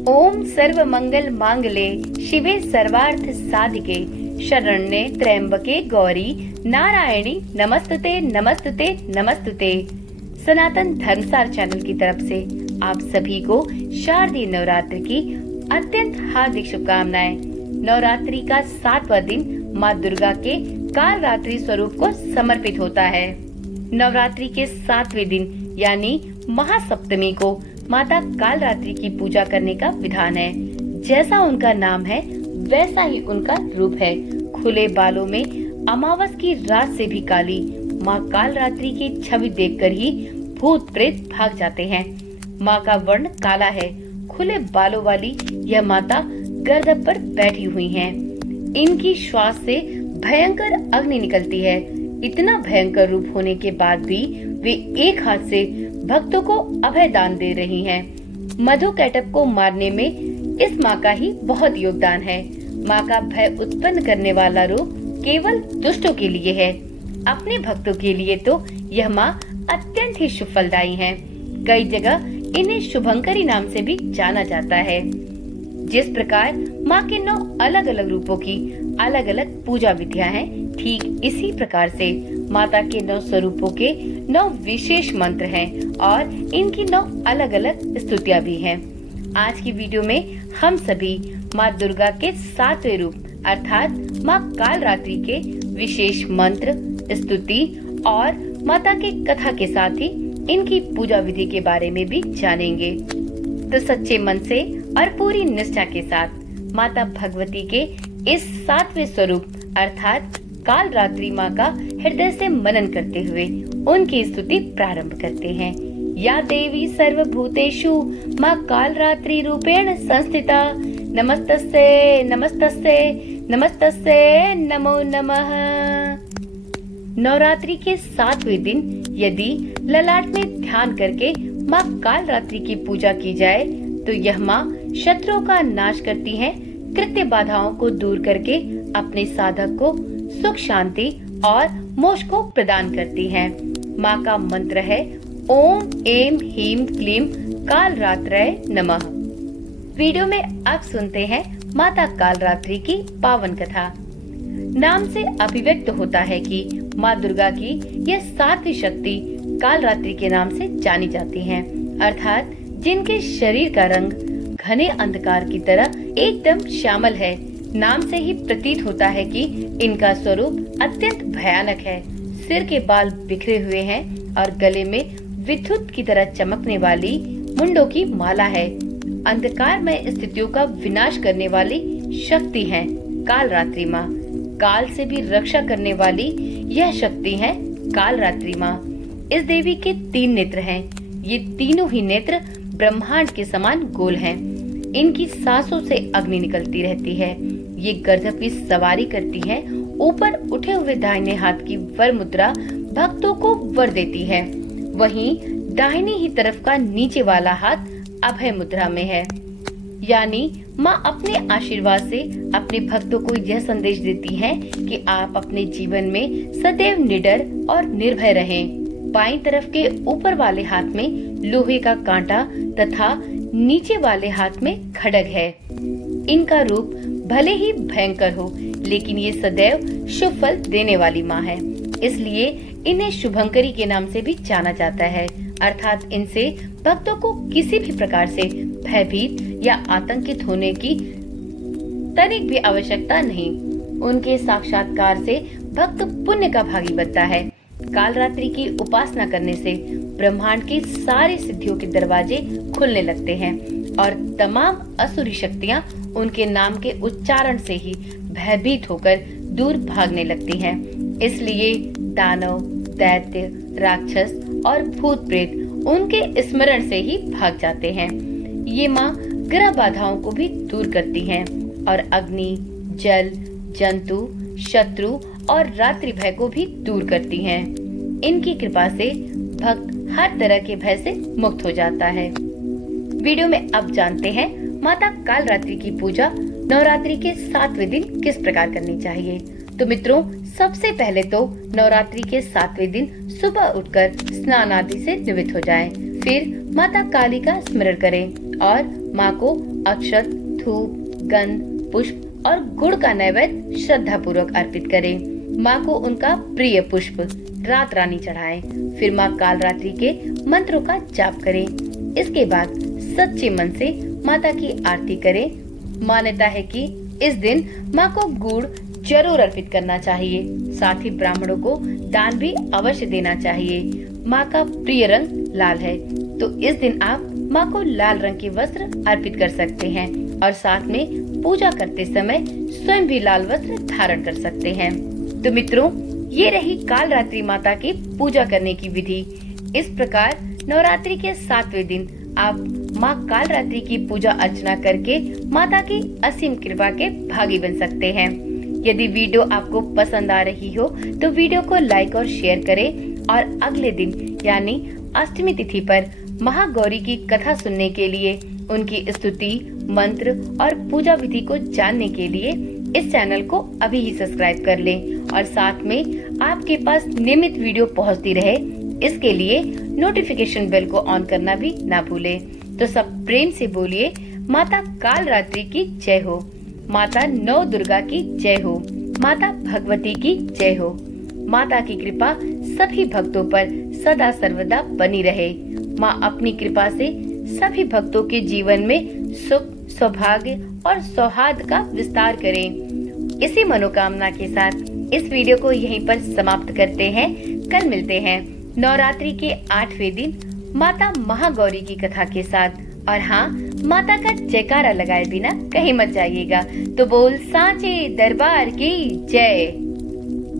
ओम सर्व मंगल मांगले शिवे सर्वार्थ साधिके शरण्ये त्र्यंबके गौरी नारायणी नमस्तुते नमस्तुते नमस्तुते। सनातन धर्मसार चैनल की तरफ से आप सभी को शारदीय नवरात्रि की अत्यंत हार्दिक शुभकामनाएं। नवरात्रि का 7वां दिन माँ दुर्गा के कालरात्रि स्वरूप को समर्पित होता है। नवरात्रि के 7वें दिन यानी महासप्तमी को माता कालरात्रि की पूजा करने का विधान है। जैसा उनका नाम है वैसा ही उनका रूप है। खुले बालों में अमावस की रात से भी काली माँ कालरात्रि की छवि देखकर ही भूत प्रेत भाग जाते हैं। माँ का वर्ण काला है। खुले बालों वाली यह माता गर्दभ पर बैठी हुई हैं। इनकी श्वास से भयंकर अग्नि निकलती है। इतना भयंकर रूप होने के बाद भी वे एक हाथ से भक्तों को अभय दान दे रही हैं। मधु कैटभ को मारने में इस माँ का ही बहुत योगदान है। माँ का भय उत्पन्न करने वाला रूप केवल दुष्टों के लिए है। अपने भक्तों के लिए तो यह माँ अत्यंत ही शुभ फलदायी है। कई जगह इन्हें शुभंकरी नाम से भी जाना जाता है। जिस प्रकार माँ के 9 अलग अलग रूपों की अलग अलग पूजा विधियां हैं, ठीक इसी प्रकार से माता के 9 स्वरूपों के 9 विशेष मंत्र हैं और इनकी 9 अलग अलग स्तुतियां भी हैं। आज की वीडियो में हम सभी माँ दुर्गा के 7वें रूप अर्थात माँ कालरात्रि के विशेष मंत्र, स्तुति और माता के कथा के साथ ही इनकी पूजा विधि के बारे में भी जानेंगे। तो सच्चे मन से और पूरी निष्ठा के साथ माता भगवती के इस 7वें स्वरूप अर्थात कालरात्रि माँ का हृदय से मनन करते हुए उनकी स्तुति प्रारंभ करते हैं। या देवी सर्वभूतेषु माँ कालरात्रि रूपेण संस्थिता नमस्तस्यै नमस्तस्यै नमस्तस्यै नमो नमः। नवरात्रि के 7वें दिन यदि ललाट में ध्यान करके माँ कालरात्रि की पूजा की जाए तो यह माँ शत्रुओं का नाश करती है, कृत्य बाधाओं को दूर करके अपने साधक को सुख शांति और मोक्ष को प्रदान करती है। माँ का मंत्र है ओम ऐं ह्रीं क्लीं कालरात्रये नमः। वीडियो में अब सुनते हैं माता कालरात्रि की पावन कथा। नाम से अभिव्यक्त होता है कि माँ दुर्गा की यह 7वीं शक्ति कालरात्रि के नाम से जानी जाती हैं, अर्थात जिनके शरीर का रंग घने अंधकार की तरह एकदम श्यामल है। नाम से ही प्रतीत होता है कि इनका स्वरूप अत्यंत भयानक है। सिर के बाल बिखरे हुए हैं और गले में विद्युत की तरह चमकने वाली मुंडों की माला है। अंधकार में स्थितियों का विनाश करने वाली शक्ति है कालरात्रि माँ। काल से भी रक्षा करने वाली यह शक्ति है कालरात्रि माँ। इस देवी के 3 नेत्र हैं। ये तीनों ही नेत्र ब्रह्मांड के समान गोल हैं। इनकी सांसों से अग्नि निकलती रहती है। ये गर्दभ की सवारी करती हैं। ऊपर उठे हुए दाहिने हाथ की वर मुद्रा भक्तों को वर देती है। वहीं दाहिनी ही तरफ का नीचे वाला हाथ अभय मुद्रा में है, यानी माँ अपने आशीर्वाद से अपने भक्तों को यह संदेश देती है कि आप अपने जीवन में सदैव निडर और निर्भय रहें। बाईं तरफ के ऊपर वाले हाथ में लोहे का कांटा तथा नीचे वाले हाथ में खड्ग है। इनका रूप भले ही भयंकर हो, लेकिन ये सदैव शुभ फल देने वाली माँ है। इसलिए इन्हें शुभंकरी के नाम से भी जाना जाता है, अर्थात इनसे भक्तों को किसी भी प्रकार से भयभीत या आतंकित होने की तनिक भी आवश्यकता नहीं। उनके साक्षात्कार से भक्त पुण्य का भागी बनता है। कालरात्रि की उपासना करने से ब्रह्मांड की सारी सिद्धियों के दरवाजे खुलने लगते हैं और तमाम असुरी शक्तियाँ उनके नाम के उच्चारण से ही भयभीत होकर दूर भागने लगती हैं। इसलिए दानव, दैत्य, राक्षस और भूत प्रेत उनके स्मरण से ही भाग जाते हैं। ये माँ ग्रह बाधाओं को भी दूर करती हैं और अग्नि, जल, जंतु, शत्रु और रात्रि भय को भी दूर करती हैं। इनकी कृपा से भक्त हर तरह के भय से मुक्त हो जाता है। वीडियो में अब जानते हैं माता कालरात्रि की पूजा नवरात्रि के 7वें दिन किस प्रकार करनी चाहिए। तो मित्रों, सबसे पहले तो नवरात्रि के 7वें दिन सुबह उठकर स्नान आदि से निवृत्त हो जाएं। फिर माता काली का स्मरण करें और माँ को अक्षत, धूप, गंध, पुष्प और गुड़ का नैवेद्य श्रद्धा पूर्वक अर्पित करें। माँ को उनका प्रिय पुष्प रात रानी चढ़ाएं। फिर माँ कालरात्रि के मंत्रों का जाप करें। इसके बाद सच्चे मन से माता की आरती करें। मान्यता है कि इस दिन माँ को गुड़ जरूर अर्पित करना चाहिए। साथ ही ब्राह्मणों को दान भी अवश्य देना चाहिए। माँ का प्रिय रंग लाल है, तो इस दिन आप माँ को लाल रंग के वस्त्र अर्पित कर सकते हैं और साथ में पूजा करते समय स्वयं भी लाल वस्त्र धारण कर सकते हैं। तो मित्रों, ये रही कालरात्रि माता की पूजा करने की विधि। इस प्रकार नवरात्रि के 7वें दिन आप माँ कालरात्रि की पूजा अर्चना करके माता की असीम कृपा के भागी बन सकते हैं। यदि वीडियो आपको पसंद आ रही हो तो वीडियो को लाइक और शेयर करें और अगले दिन यानी अष्टमी तिथि पर महागौरी की कथा सुनने के लिए, उनकी स्तुति, मंत्र और पूजा विधि को जानने के लिए इस चैनल को अभी ही सब्सक्राइब कर लें और साथ में आपके पास नियमित वीडियो पहुंचती रहे, इसके लिए नोटिफिकेशन बेल को ऑन करना भी ना भूलें। तो सब प्रेम से बोलिए, माता कालरात्रि की जय हो, माता नव दुर्गा की जय हो, माता भगवती की जय हो। माता की कृपा सभी भक्तों पर सदा सर्वदा बनी रहे। माँ अपनी कृपा से सभी भक्तों के जीवन में सुख, सौभाग्य और सौहार्द का विस्तार करें। इसी मनोकामना के साथ इस वीडियो को यहीं पर समाप्त करते हैं। कल मिलते हैं नवरात्रि के 8वें दिन माता महागौरी की कथा के साथ। और हाँ, माता का जयकारा लगाए बिना कहीं मत जाइएगा। तो बोल सांचे दरबार की जय।